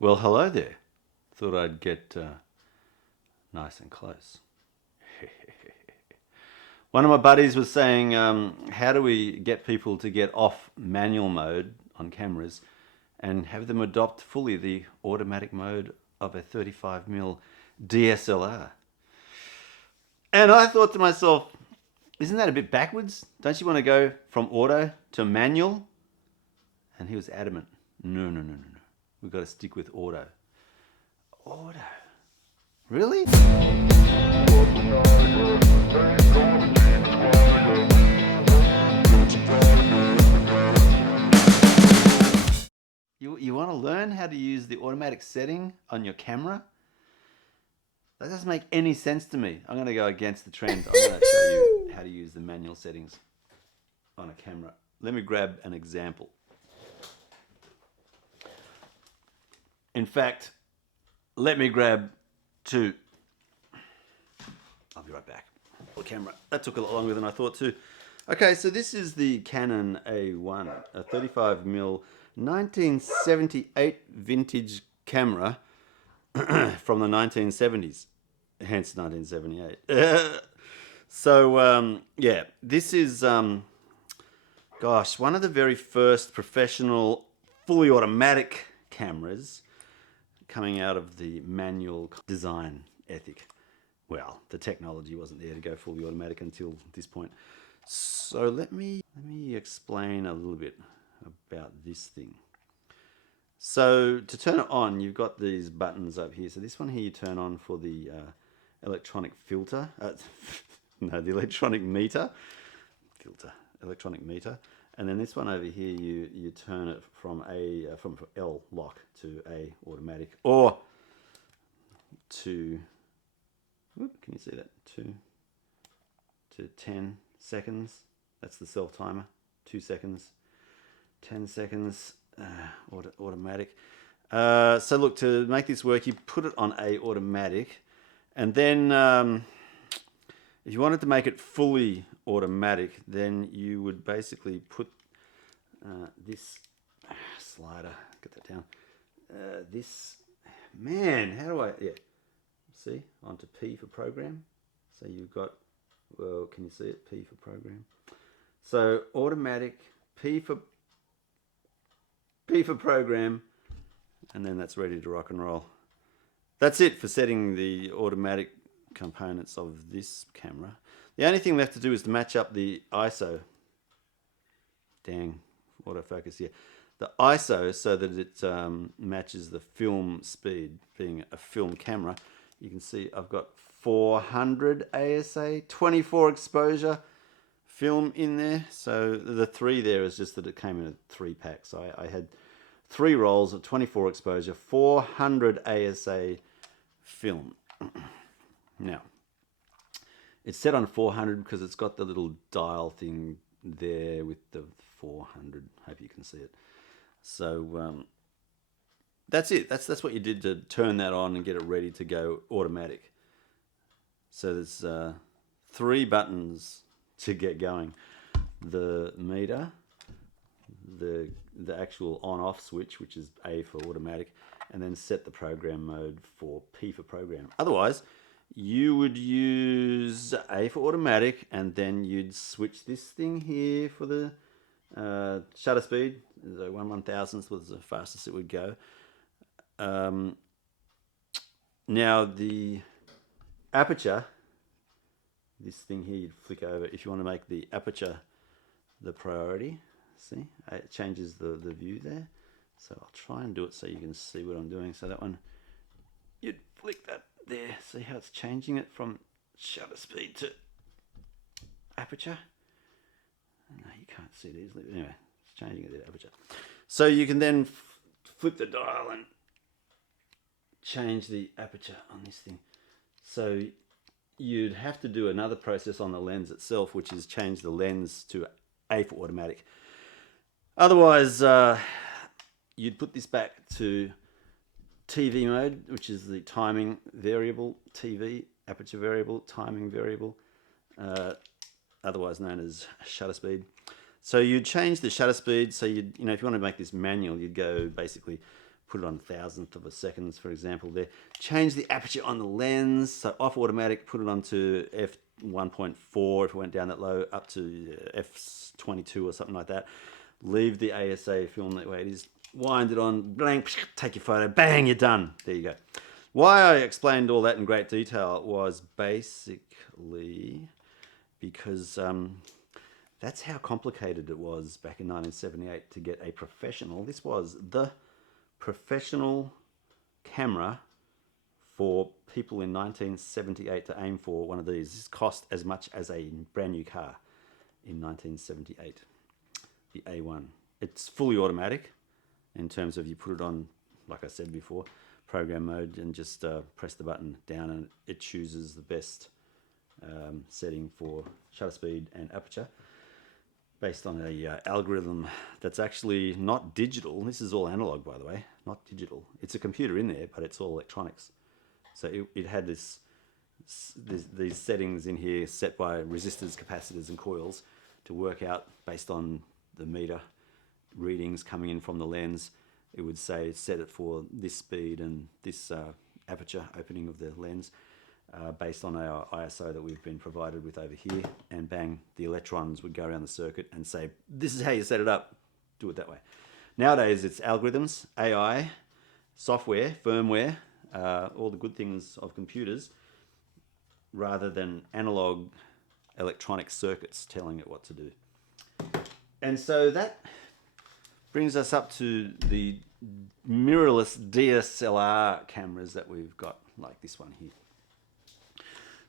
Well, hello there. Thought I'd get nice and close. One of my buddies was saying, how do we get people to get off manual mode on cameras and have them adopt fully the automatic mode of a 35mm DSLR? And I thought to myself, isn't that a bit backwards? Don't you want to go from auto to manual? And he was adamant, no. We've got to stick with auto. Auto? Really? You want to learn how to use the automatic setting on your camera? That doesn't make any sense to me. I'm going to go against the trend. I'm going to show you how to use the manual settings on a camera. Let me grab an example. In fact, let me grab two. I'll be right back. The camera. That took a lot longer than I thought to. Okay, so this is the Canon A1, a 35mm 1978 vintage camera from the 1970s, hence 1978. Yeah, this is, gosh, one of the very first professional fully automatic cameras coming out of the manual design ethic. Well, the technology wasn't there to go fully automatic until this point. So let me explain a little bit about this thing. So to turn it on, you've got these buttons up here. So this one here you turn on for the electronic filter. No, the electronic meter. Electronic meter. And then this one over here, you turn it from from L lock to A automatic, or to, can you see that? To 10 seconds. That's the self timer. 2 seconds, 10 seconds, automatic. So look, to make this work, you put it on A automatic, and then if you wanted to make it fully automatic, then you would basically put this slider, get that down, this, man, how do I, yeah, see, onto P for program. So you've got, well, can you see it, P for program. So automatic, P for program, and then that's ready to rock and roll. That's it for setting the automatic components of this camera. The only thing left to do is to match up the ISO. Dang, autofocus here. The ISO, so that it matches the film speed. Being a film camera, you can see I've got 400 ASA, 24 exposure film in there. So the 3 there is just that it came in a 3-pack. So I had 3 rolls of 24 exposure, 400 ASA film. Now, it's set on 400 because it's got the little dial thing there with the 400. Hope you can see it. So that's it. That's what you did to turn that on and get it ready to go automatic. So there's 3 buttons to get going: the meter, the actual on-off switch, which is A for automatic, and then set the program mode for P for program. Otherwise, you would use A for automatic, and then you'd switch this thing here for the shutter speed. The 1/1000th was the fastest it would go. Now the aperture, this thing here, you'd flick over if you want to make the aperture the priority. See, it changes the view there. So I'll try and do it so you can see what I'm doing. So that one, you'd flick that there. See how it's changing it from shutter speed to aperture? No, you can't see it easily. But anyway, it's changing it to aperture. So you can then flip the dial and change the aperture on this thing. So you'd have to do another process on the lens itself, which is change the lens to A for automatic. Otherwise, you'd put this back to TV mode, which is the timing variable, TV, aperture variable, timing variable, otherwise known as shutter speed. So you'd change the shutter speed. So if you want to make this manual, you'd go basically put it on 1,000th of a second, for example there. Change the aperture on the lens, so off automatic, put it onto f1.4 if it went down that low, up to f22 or something like that. Leave the ASA film that way it is, wind it on, blank, take your photo, bang, you're done. There you go. Why I explained all that in great detail was basically because that's how complicated it was back in 1978 to get a professional. This was the professional camera for people in 1978 to aim for one of these. This cost as much as a brand new car in 1978, the A1. It's fully automatic in terms of you put it on, like I said before, program mode, and just press the button down and it chooses the best setting for shutter speed and aperture based on a algorithm that's actually not digital. This is all analog, by the way, not digital. It's a computer in there, but it's all electronics. So it had these settings in here set by resistors, capacitors, and coils to work out based on the meter readings coming in from the lens. It would say set it for this speed and this aperture opening of the lens. Based on our ISO that we've been provided with over here, and bang, the electrons would go around the circuit and say, this is how you set it up, do it that way. Nowadays it's algorithms, AI, software, firmware, all the good things of computers, rather than analog electronic circuits telling it what to do. And so that brings us up to the mirrorless DSLR cameras that we've got, like this one here.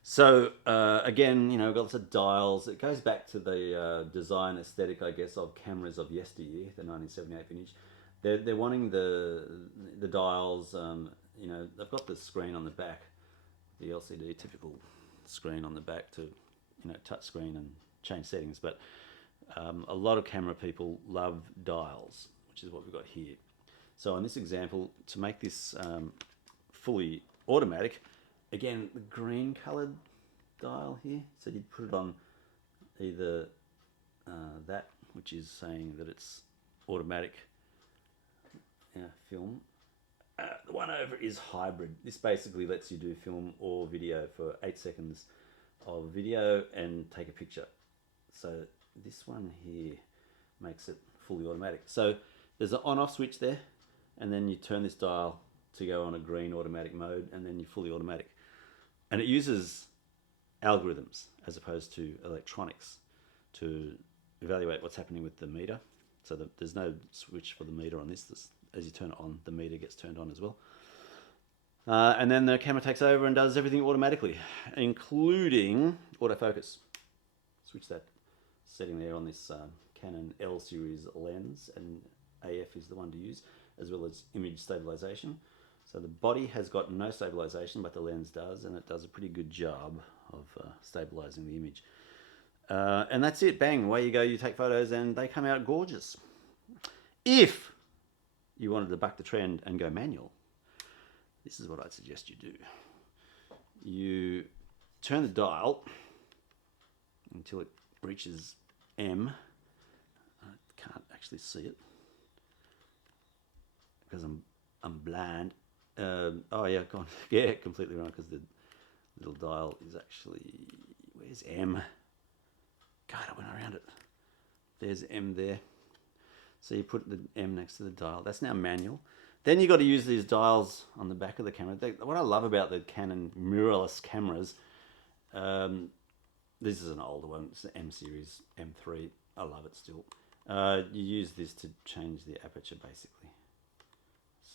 So again, you know, we've got lots of dials. It goes back to the design aesthetic, I guess, of cameras of yesteryear, the 1978 vintage. They're wanting the dials. You know, they've got the screen on the back, the LCD typical screen on the back to, you know, touch screen and change settings. But a lot of camera people love dials, which is what we've got here. So in this example, to make this fully automatic, again, the green coloured dial here, so you'd put it on either that, which is saying that it's automatic film. The one over is hybrid. This basically lets you do film or video for 8 seconds of video and take a picture. So this one here makes it fully automatic. So there's an on-off switch there, and then you turn this dial to go on a green automatic mode, and then you're fully automatic. And it uses algorithms as opposed to electronics to evaluate what's happening with the meter. So there's no switch for the meter on this. As you turn it on, the meter gets turned on as well. And then the camera takes over and does everything automatically, including autofocus. Switch that setting there on this Canon L series lens, and AF is the one to use, as well as image stabilization. So the body has got no stabilization, but the lens does, and it does a pretty good job of stabilizing the image. And that's it, bang, away you go, you take photos, and they come out gorgeous. If you wanted to buck the trend and go manual, this is what I'd suggest you do. You turn the dial until it reaches M. I can't actually see it because I'm blind. Oh yeah, gone. Yeah, completely wrong, because the little dial is actually, where's M? God, I went around it. There's M there. So you put the M next to the dial. That's now manual. Then you got to use these dials on the back of the camera. What I love about the Canon mirrorless cameras, this is an older one. It's the M series, M3. I love it still. You use this to change the aperture, basically.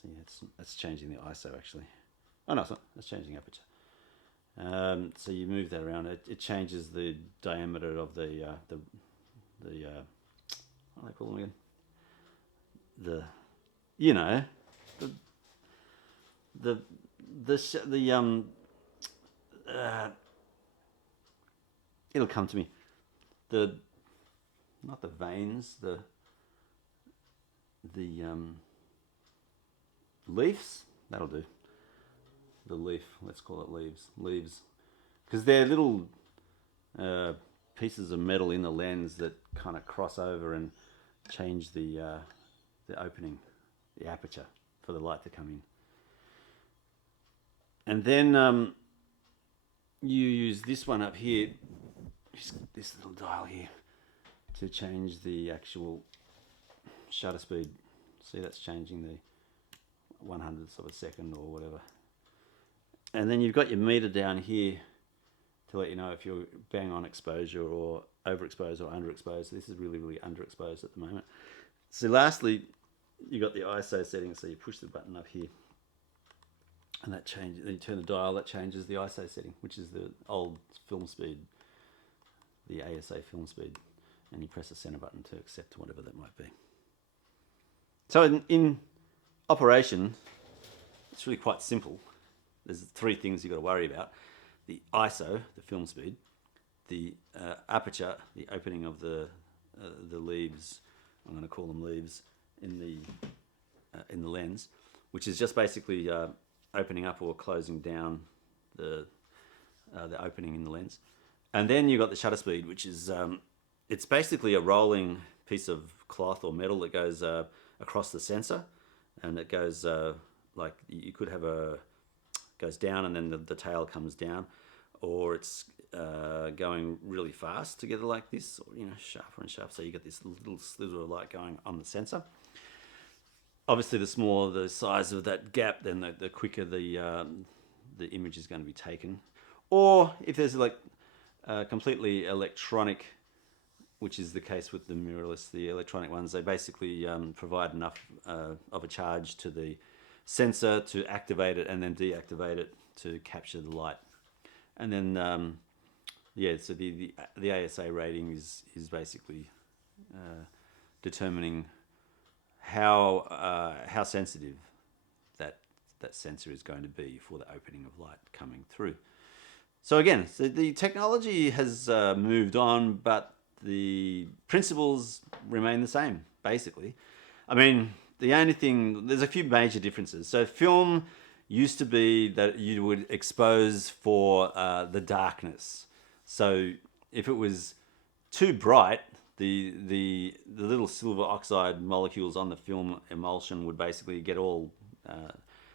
See, that's changing the ISO actually. Oh no, it's not. That's changing aperture. So you move that around. It changes the diameter of the what do they call them again? It'll come to me. Not the veins, the leaves. That'll do. The leaf. Let's call it leaves. Leaves, because they're little pieces of metal in the lens that kind of cross over and change the opening, the aperture for the light to come in. And then you use this one up here, this little dial here, to change the actual shutter speed. See, that's changing the 100ths of a second or whatever. And then you've got your meter down here to let you know if you're bang on exposure or overexposed or underexposed. This is really, really underexposed at the moment. So lastly, you got the ISO setting, so you push the button up here and that changes, then you turn the dial, that changes the ISO setting, which is the old film speed, the ASA film speed, and you press the center button to accept whatever that might be. So in operation, it's really quite simple. There's three things you've got to worry about: the ISO, the film speed, the aperture, the opening of the leaves. I'm going to call them leaves in the lens, which is just basically opening up or closing down the opening in the lens. And then you've got the shutter speed, which is it's basically a rolling piece of cloth or metal that goes across the sensor, and it goes like you could have goes down and then the tail comes down, or it's going really fast together like this, or sharper and sharper. So you get this little sliver of light going on the sensor. Obviously, the smaller the size of that gap, then the quicker the image is going to be taken. Or if there's like completely electronic, which is the case with the mirrorless, the electronic ones, they basically provide enough of a charge to the sensor to activate it and then deactivate it to capture the light. And then so the ASA rating is basically determining how sensitive that sensor is going to be for the opening of light coming through. So again, the technology has moved on, but the principles remain the same, basically. I mean, the only thing, there's a few major differences. So film used to be that you would expose for the darkness. So if it was too bright, the little silver oxide molecules on the film emulsion would basically get all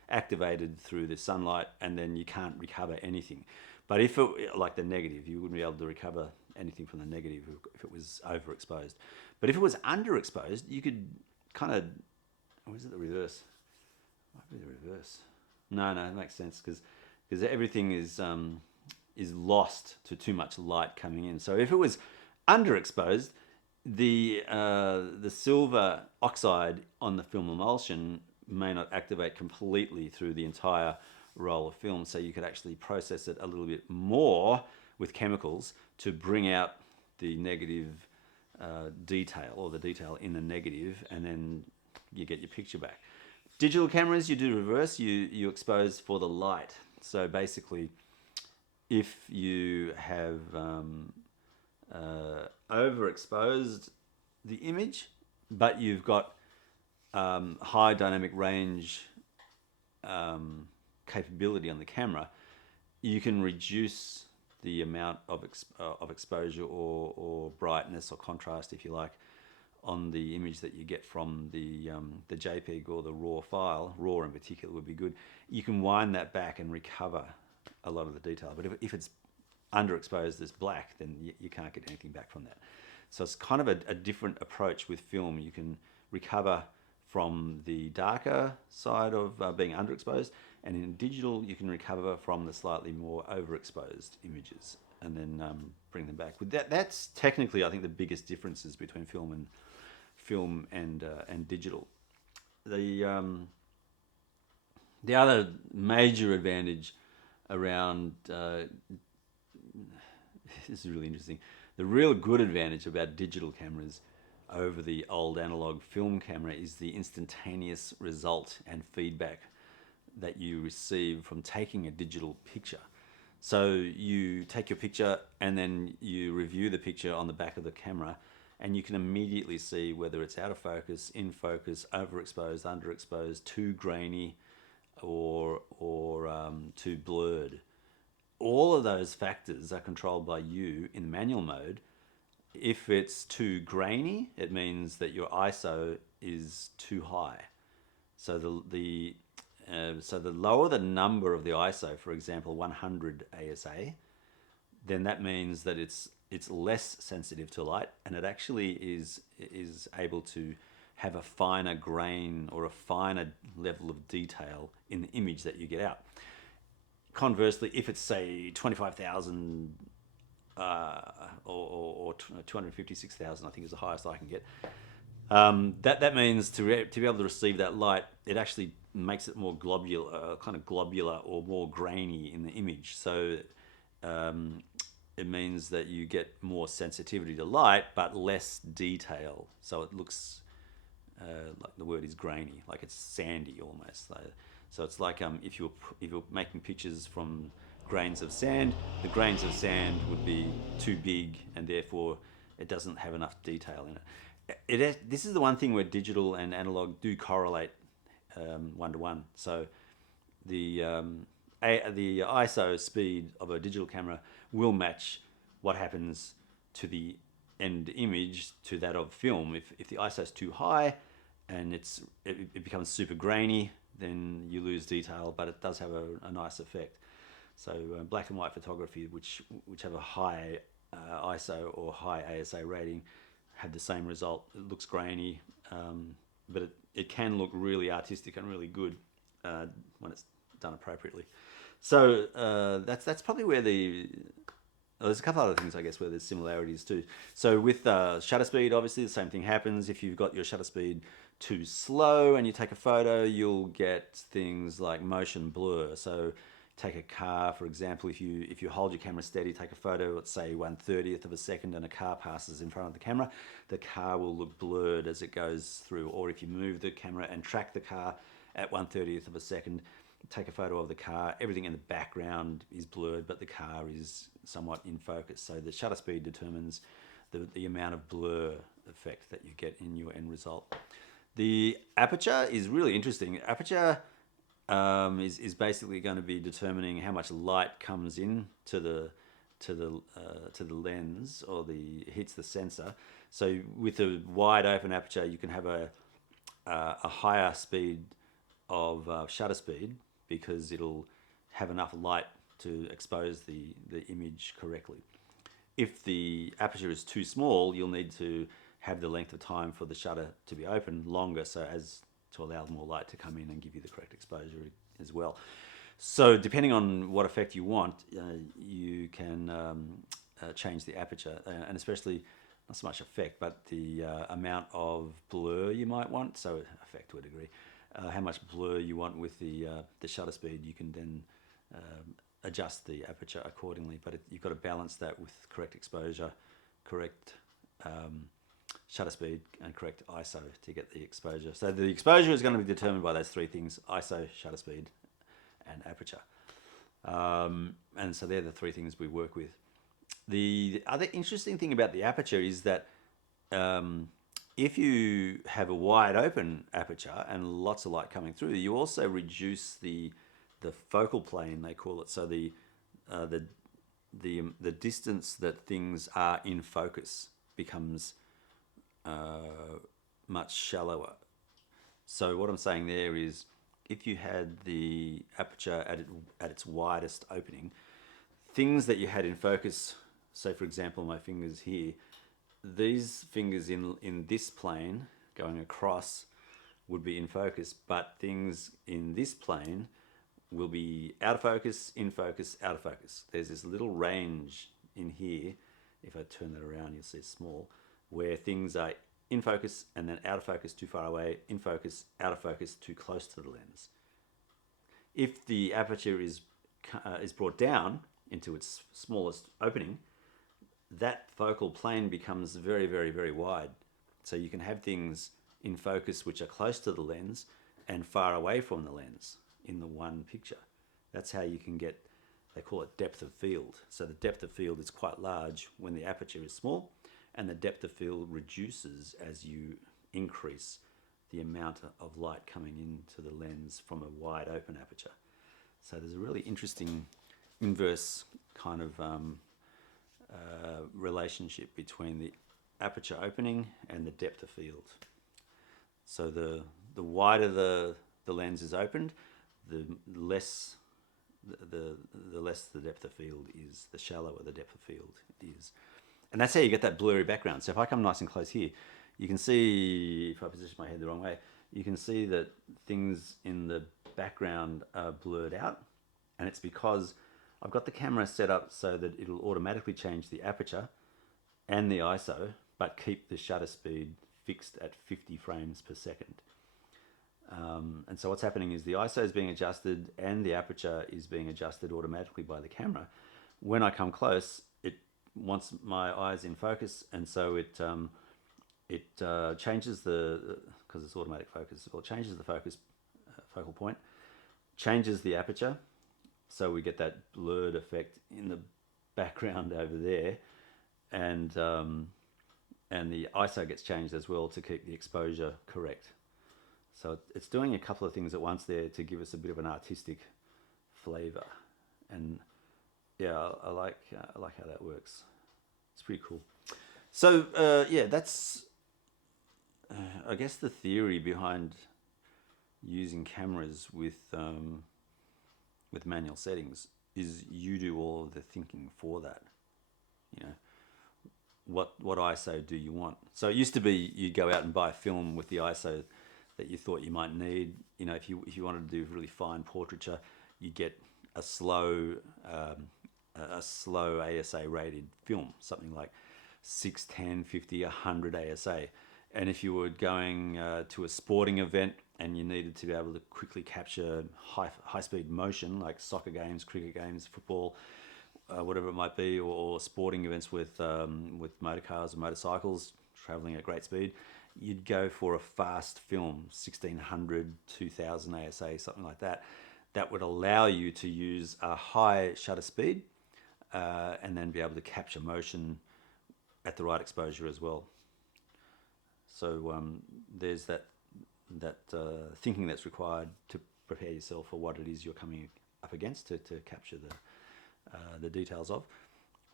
activated through the sunlight, and then you can't recover anything. But if it, like the negative, you wouldn't be able to recover anything from the negative if it was overexposed. But if it was underexposed, you could kind of, or is it the reverse? Might be the reverse. No, it makes sense because everything is lost to too much light coming in. So if it was underexposed, the silver oxide on the film emulsion may not activate completely through the entire roll of film, so you could actually process it a little bit more with chemicals to bring out the negative detail, or the detail in the negative, and then you get your picture back. Digital cameras, you do reverse, you expose for the light. So basically, if you have overexposed the image, but you've got high dynamic range capability on the camera, you can reduce the amount of exposure or brightness or contrast, if you like, on the image that you get from the JPEG or the RAW file. RAW in particular would be good. You can wind that back and recover a lot of the detail. But if it's underexposed as black, then you can't get anything back from that. So it's kind of a different approach with film. You can recover from the darker side of being underexposed, and in digital you can recover from the slightly more overexposed images and then bring them back. With that's technically, I think, the biggest differences between film and digital. The other major advantage around this is really interesting. The real good advantage about digital cameras over the old analog film camera is the instantaneous result and feedback that you receive from taking a digital picture. So you take your picture and then you review the picture on the back of the camera, and you can immediately see whether it's out of focus, in focus, overexposed, underexposed, too grainy, or too blurred. All of those factors are controlled by you in manual mode. If it's too grainy, it means that your ISO is too high. So the lower the number of the ISO, for example, 100 ASA, then that means that it's less sensitive to light, and it actually is able to have a finer grain or a finer level of detail in the image that you get out. Conversely, if it's say 25,000 or 256,000, I think is the highest I can get. That means to be able to receive that light, it actually makes it more globular, kind of globular or more grainy in the image. So it means that you get more sensitivity to light, but less detail. So it looks like the word is grainy, like it's sandy almost. So it's like if you're making pictures from grains of sand, the grains of sand would be too big, and therefore it doesn't have enough detail in it. This is the one thing where digital and analog do correlate one to one. So the ISO speed of a digital camera will match what happens to the end image to that of film. If the ISO is too high and it becomes super grainy, then you lose detail, but it does have a nice effect. So black and white photography, which have a high ISO or high ASA rating, have the same result. It looks grainy, but it can look really artistic and really good when it's done appropriately. So that's probably where there's a couple other things, I guess, where there's similarities too. So with shutter speed, obviously the same thing happens. If you've got your shutter speed too slow and you take a photo, you'll get things like motion blur. So take a car, for example, if you hold your camera steady, take a photo at say 1/30th of a second and a car passes in front of the car will look blurred as it goes through. Or if you move the camera and track the car at 1/30th of a second, take a photo of the car, everything in the background is blurred, but the car is somewhat in focus. So the shutter speed determines the amount of blur effect that you get in your end result. The aperture is really interesting. Aperture is basically going to be determining how much light comes in to the lens or hits the sensor. So with a wide open aperture, you can have a higher speed of shutter speed because it'll have enough light to expose the image correctly. If the aperture is too small, you'll need to have the length of time for the shutter to be open longer, so as to allow more light to come in and give you the correct exposure as well. So depending on what effect you want, you can change the aperture, and especially not so much effect, but the amount of blur you might want. So effect to a degree, how much blur you want with the shutter speed, you can then adjust the aperture accordingly. But you've got to balance that with correct exposure, correct shutter speed, and correct ISO to get the exposure. So the exposure is going to be determined by those three things: ISO, shutter speed, and aperture. And so they're the three things we work with. The other interesting thing about the aperture is that if you have a wide open aperture and lots of light coming through, you also reduce the focal plane, they call it. So the distance that things are in focus becomes much shallower. So what I'm saying there is, if you had the aperture at its widest opening, things that you had in focus, so for example my fingers here, these fingers in this plane going across would be in focus, but things in this plane will be out of focus, in focus, out of focus. There's this little range in here, if I turn that around you'll see it's small, where things are in focus and then out of focus too far away, in focus, out of focus too close to the lens. If the aperture is brought down into its smallest opening, that focal plane becomes very, very, very wide. So you can have things in focus which are close to the lens and far away from the lens in the one picture. That's how you can get, they call it depth of field. So the depth of field is quite large when the aperture is small, and the depth of field reduces as you increase the amount of light coming into the lens from a wide open aperture. So there's a really interesting inverse kind of relationship between the aperture opening and the depth of field. So the wider the the lens is opened, the less the less the depth of field is, the shallower the depth of field is. And that's how you get that blurry background. So if I come nice and close here, you can see, if I position my head the wrong way, you can see that things in the background are blurred out. And it's because I've got the camera set up so that it'll automatically change the aperture and the ISO, but keep the shutter speed fixed at 50 frames per second. And so what's happening is the ISO is being adjusted and the aperture is being adjusted automatically by the camera. When I come close, it wants my eyes in focus, and so it changes the, because it's automatic focus, well, it changes the focus focal point, changes the aperture, so we get that blurred effect in the background over there, and the ISO gets changed as well to keep the exposure correct. So it's doing a couple of things at once there to give us a bit of an artistic flavor, and yeah, I like how that works. It's pretty cool. So yeah, that's I guess the theory behind using cameras with manual settings is you do all of the thinking for that. You know, what ISO do you want? So it used to be you'd go out and buy a film with the ISO that you thought you might need. You know, if you wanted to do really fine portraiture, you get a slow ASA rated film, something like 6, 10, 50, 100 ASA. And if you were going to a sporting event and you needed to be able to quickly capture high speed motion, like soccer games, cricket games, football, whatever it might be, or sporting events with motor cars or motorcycles traveling at great speed, you'd go for a fast film, 1600, 2000 ASA, something like that. That would allow you to use a high shutter speed and then be able to capture motion at the right exposure as well. So there's that thinking that's required to prepare yourself for what it is you're coming up against to capture the details of.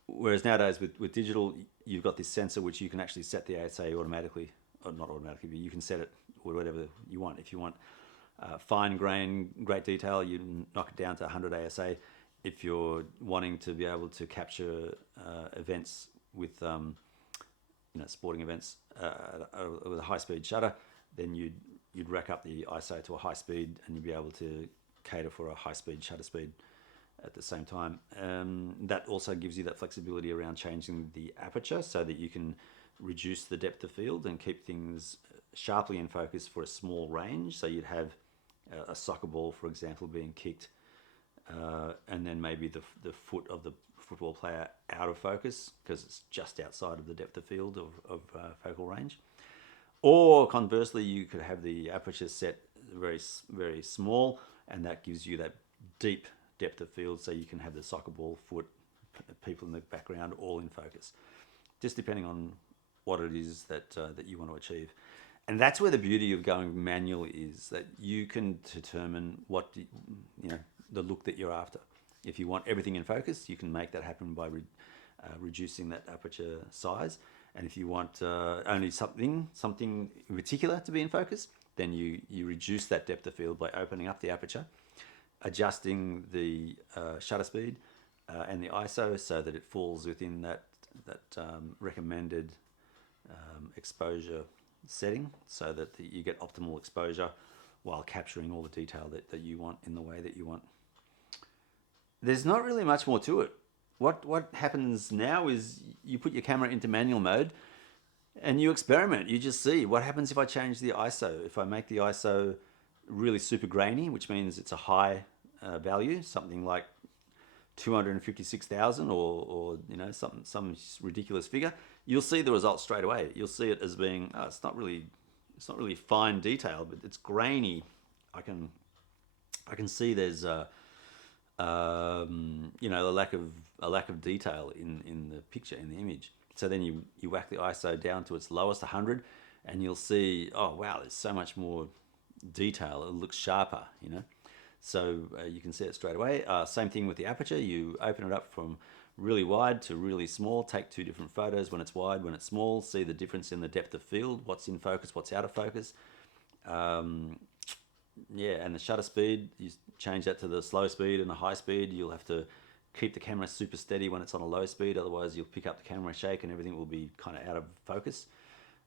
Whereas nowadays with digital, you've got this sensor which you can actually set the ASA automatically, or not automatically, but you can set it whatever you want. If you want fine grain, great detail, you knock it down to 100 ASA. If you're wanting to be able to capture events with sporting events with a high-speed shutter, then you'd rack up the ISO to a high speed, and you'd be able to cater for a high-speed shutter speed at the same time. That also gives you that flexibility around changing the aperture so that you can reduce the depth of field and keep things sharply in focus for a small range. So you'd have a soccer ball, for example, being kicked, and then maybe the foot of the football player out of focus because it's just outside of the depth of field of focal range. Or conversely, you could have the aperture set very, very small, and that gives you that deep depth of field, so you can have the soccer ball, foot, people in the background all in focus, just depending on what it is that you want to achieve. And that's where the beauty of going manual is, that you can determine what the look that you're after. If you want everything in focus, you can make that happen by reducing that aperture size. And if you want only something in particular to be in focus, then you reduce that depth of field by opening up the aperture, adjusting the shutter speed and the ISO so that it falls within that recommended exposure setting, so that you get optimal exposure while capturing all the detail that you want in the way that you want. There's not really much more to it. What happens now is you put your camera into manual mode and you experiment. You just see what happens if I change the ISO. If I make the ISO really super grainy, which means it's a high value, something like 256,000 or some ridiculous figure, you'll see the result straight away. You'll see it as being it's not really fine detail, but it's grainy. I can see there's a lack of detail in the picture, in the image. So then you whack the ISO down to its lowest 100, and you'll see, oh wow, there's so much more detail. It looks sharper, So you can see it straight away. Same thing with the aperture. You open it up from really wide to really small. Take two different photos when it's wide, when it's small. See the difference in the depth of field. What's in focus, what's out of focus. yeah, and the shutter speed, you change that to the slow speed and the high speed. You'll have to keep the camera super steady when it's on a low speed, otherwise you'll pick up the camera shake and everything will be kind of out of focus,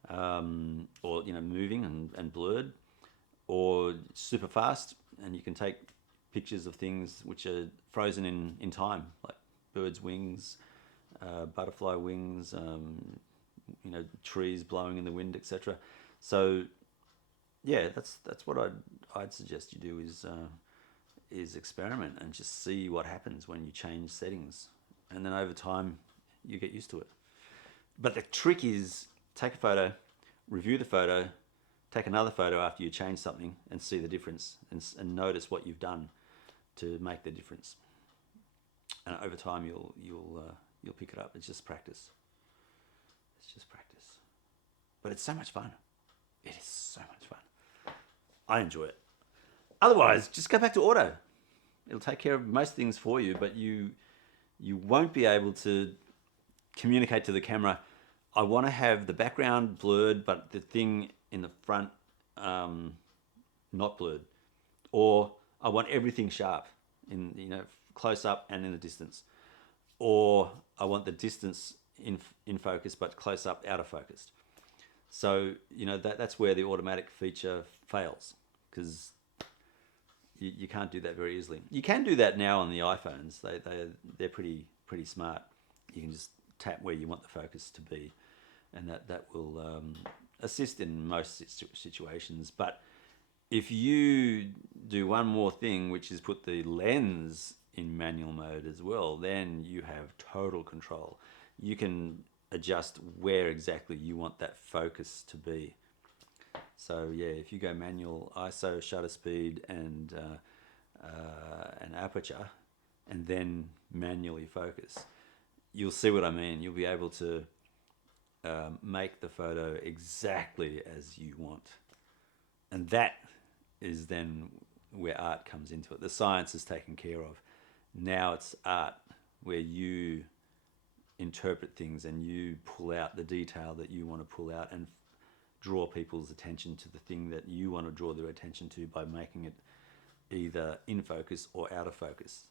or moving and blurred, or super fast, and you can take pictures of things which are frozen in time, like birds' wings, butterfly wings, trees blowing in the wind, etc. So yeah, that's what I'd suggest you do is experiment and just see what happens when you change settings, and then over time you get used to it. But the trick is take a photo, review the photo, take another photo after you change something, and see the difference, and notice what you've done to make the difference. And over time you'll pick it up. It's just practice. It's just practice. But it's so much fun. It is so much fun. I enjoy it. Otherwise, just go back to auto. It'll take care of most things for you, but you won't be able to communicate to the camera, I want to have the background blurred, but the thing in the front not blurred. Or I want everything sharp in close up and in the distance. Or I want the distance in focus, but close up out of focus. So that's where the automatic feature fails, because you can't do that very easily. You can do that now on the iPhones. They're pretty smart. You can just tap where you want the focus to be, and that will assist in most situations. But if you do one more thing, which is put the lens in manual mode as well, then you have total control. You can adjust where exactly you want that focus to be. So yeah, if you go manual, ISO, shutter speed, and an aperture, and then manually focus, you'll see what I mean. You'll be able to make the photo exactly as you want. And that is then where art comes into it. The science is taken care of. Now it's art, where you interpret things and you pull out the detail that you want to pull out and draw people's attention to the thing that you want to draw their attention to by making it either in focus or out of focus.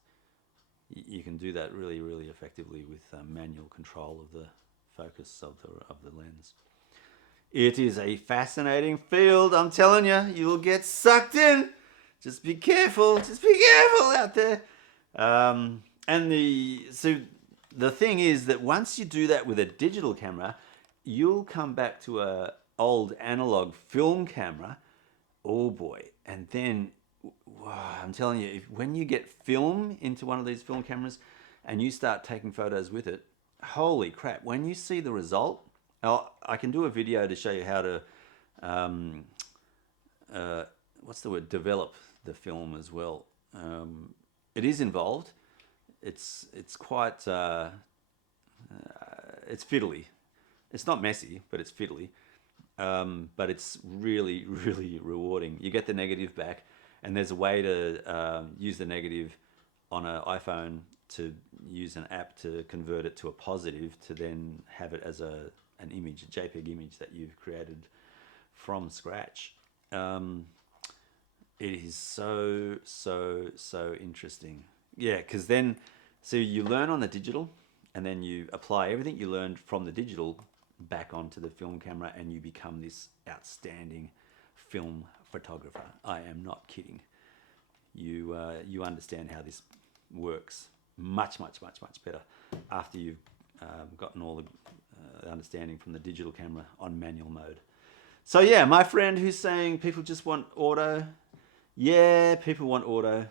You can do that really, really effectively with manual control of the focus of the lens. It is a fascinating field, I'm telling you. You'll get sucked in. Just be careful. Just be careful out there. So the thing is that once you do that with a digital camera, you'll come back to a old analog film camera. Oh boy. And then, wow, I'm telling you, when you get film into one of these film cameras and you start taking photos with it, holy crap, when you see the result, I can do a video to show you how to, develop the film as well. It is involved. It's quite, it's fiddly. It's not messy, but it's fiddly. But it's really, really rewarding. You get the negative back, and there's a way to use the negative on an iPhone to use an app to convert it to a positive, to then have it as an image, a JPEG image that you've created from scratch. It is so interesting. Yeah, because then, so you learn on the digital, and then you apply everything you learned from the digital back onto the film camera, and you become this outstanding film photographer. I am not kidding. You understand how this works much better after you've gotten all the understanding from the digital camera on manual mode. So yeah, my friend who's saying people just want auto, yeah, people want auto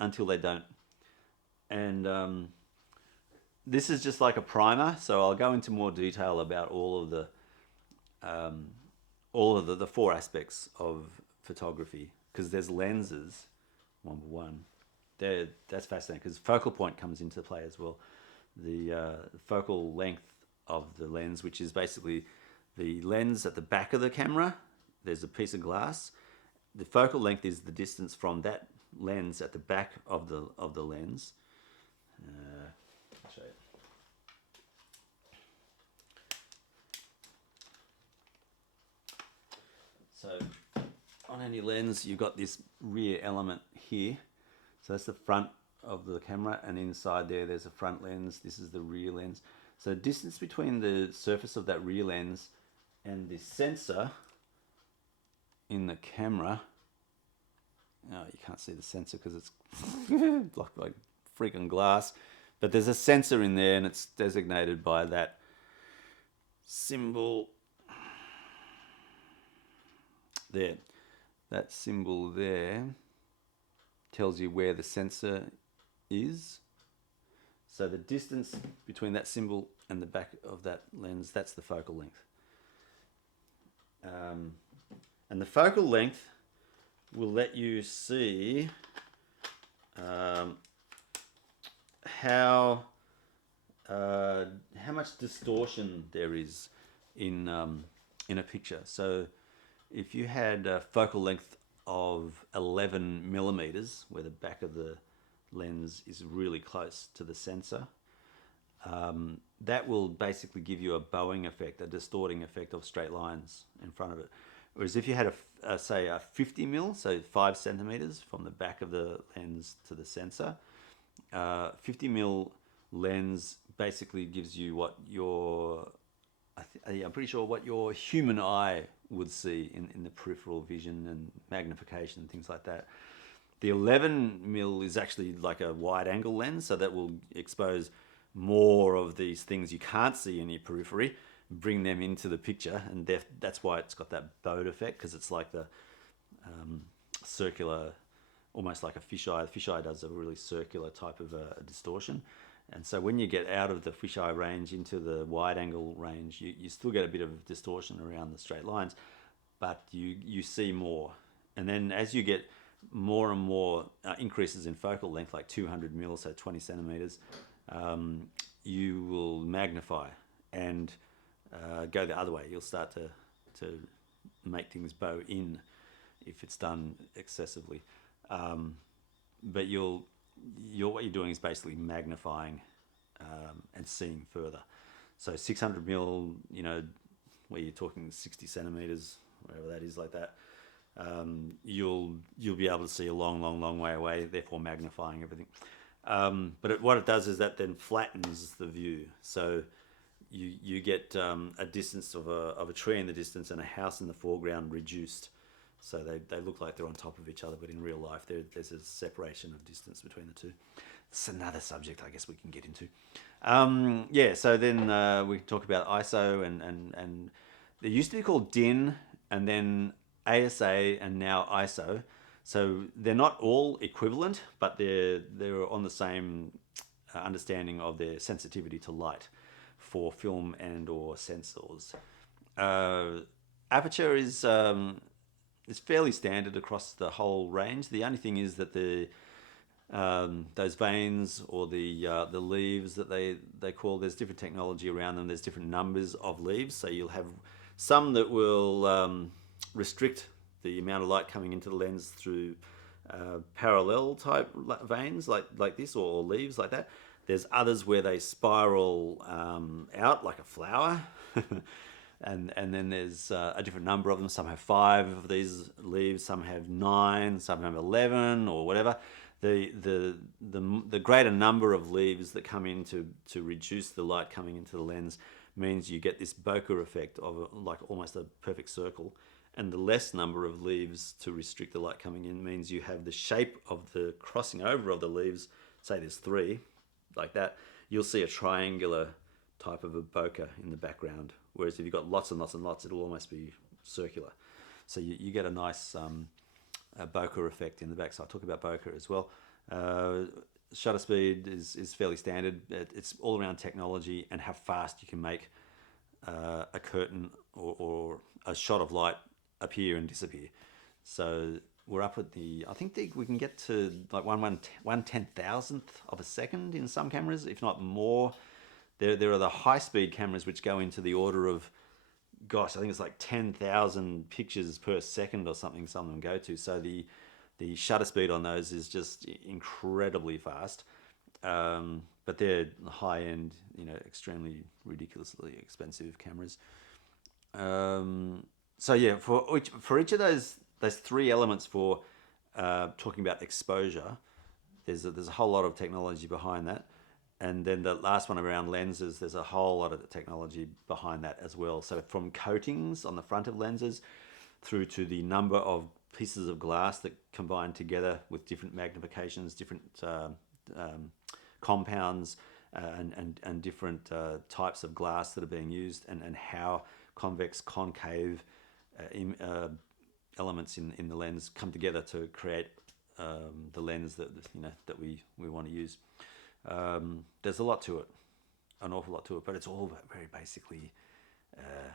until they don't. And this is just like a primer, so I'll go into more detail about all of the four aspects of photography, because there's lenses, one. That's fascinating, because focal point comes into play as well. The focal length of the lens, which is basically the lens at the back of the camera. There's a piece of glass. The focal length is the distance from that lens at the back of the lens. I'll show you. So on any lens, you've got this rear element here. So that's the front of the camera, and inside there's a front lens. This is the rear lens. So the distance between the surface of that rear lens and the sensor in the camera, oh, you can't see the sensor because it's blocked by freaking glass, but there's a sensor in there and it's designated by that symbol there. That symbol there tells you where the sensor is. So the distance between that symbol and the back of that lens, that's the focal length. And the focal length will let you see how much distortion there is in a picture. So if you had a focal length of 11 millimeters, where the back of the lens is really close to the sensor, that will basically give you a bowing effect, a distorting effect of straight lines in front of it. Whereas if you had say a 50 mil, so 5 centimeters from the back of the lens to the sensor, 50 mil lens basically gives you what I'm pretty sure what your human eye would see in the peripheral vision and magnification and things like that. The 11 mil is actually like a wide angle lens, so that will expose more of these things you can't see in your periphery, bring them into the picture, and that's why it's got that bowed effect, because it's like the circular, almost like a fisheye. The fisheye does a really circular type of a distortion. And so when you get out of the fisheye range into the wide angle range, you still get a bit of distortion around the straight lines, but you see more. And then as you get more and more increases in focal length, like 200 mil, so 20 centimeters, you will magnify and go the other way. You'll start to make things bow in if it's done excessively. But what you're doing is basically magnifying and seeing further. So 600 mil, where you're talking 60 centimeters, whatever that is, like that, you'll be able to see a long way away, therefore magnifying everything. But what it does is that then flattens the view. So you get a distance of a tree in the distance and a house in the foreground reduced. So they look like they're on top of each other, but in real life there's a separation of distance between the two. It's another subject I guess we can get into. So then we talk about ISO and they used to be called DIN and then ASA and now ISO. So they're not all equivalent, but they're on the same understanding of their sensitivity to light for film and or sensors. Aperture is fairly standard across the whole range. The only thing is that those vanes or the leaves that they call, there's different technology around them. There's different numbers of leaves. So you'll have some that will restrict the amount of light coming into the lens through parallel type vanes like this, or leaves like that. There's others where they spiral out like a flower. And then there's a different number of them. Some have 5 of these leaves, some have 9, some have 11 or whatever. The greater number of leaves that come in to reduce the light coming into the lens means you get this bokeh effect of like almost a perfect circle. And the less number of leaves to restrict the light coming in means you have the shape of the crossing over of the leaves. Say there's 3, like that. You'll see a triangular type of a bokeh in the background. Whereas if you've got lots and lots and lots, it'll almost be circular. So you get a nice bokeh effect in the back. So I'll talk about bokeh as well. Shutter speed is fairly standard. It's all around technology and how fast you can make a curtain or a shot of light appear and disappear. So we're up at I think we can get to like 1/10,000th of a second in some cameras, if not more. There are the high-speed cameras which go into the order of, gosh, I think it's like 10,000 pictures per second or something some of them go to. So the shutter speed on those is just incredibly fast. But they're high-end, extremely ridiculously expensive cameras. So yeah, for each of those there's three elements for talking about exposure. There's a whole lot of technology behind that. And then the last one around lenses, there's a whole lot of technology behind that as well. So from coatings on the front of lenses through to the number of pieces of glass that combine together with different magnifications, different compounds, and different types of glass that are being used, and how convex, concave elements in the lens come together to create the lens that that we want to use. There's a lot to it, an awful lot to it, but it's all very basically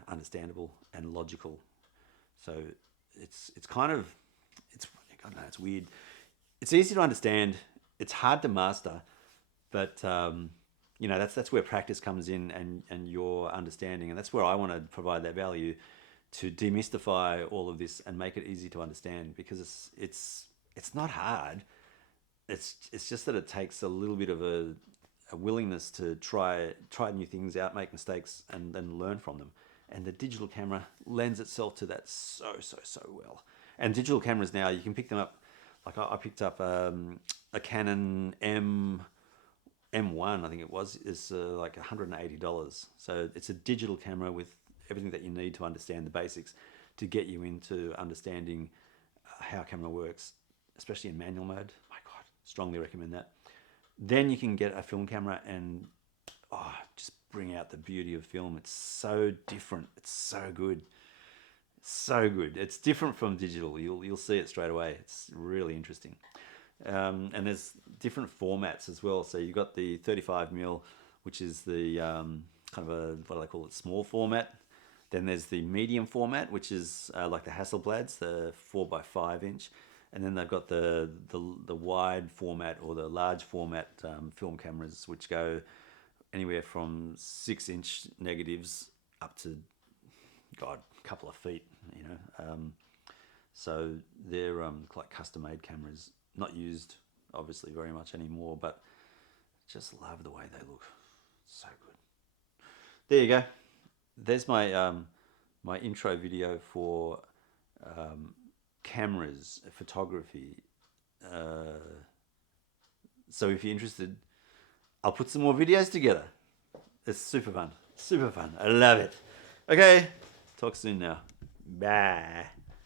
understandable and logical. So it's kind of I don't know, it's weird. It's easy to understand. It's hard to master, but that's where practice comes in, and your understanding, and that's where I want to provide that value to demystify all of this and make it easy to understand, because it's not hard. It's just that it takes a little bit of a willingness to try new things out, make mistakes, and then learn from them. And the digital camera lends itself to that so well. And digital cameras now, you can pick them up. Like I picked up a Canon M1, I think it was, is like $180. So it's a digital camera with everything that you need to understand the basics, to get you into understanding how a camera works, especially in manual mode. My God, strongly recommend that. Then you can get a film camera and just bring out the beauty of film. It's so different. It's so good. So good. It's different from digital. You'll see it straight away. It's really interesting. And there's different formats as well. So you've got the 35mm, which is the kind of a, what do they call it, small format. Then there's the medium format, which is like the Hasselblads, the 4x5 inch. And then they've got the wide format, or the large format film cameras, which go anywhere from 6-inch negatives up to, God, a couple of feet, so they're like custom-made cameras, not used obviously very much anymore, but just love the way they look. So good. There you go. There's my my intro video for cameras, photography. So if you're interested, I'll put some more videos together. It's super fun. Super fun. I love it. Okay. Talk soon now. Bye.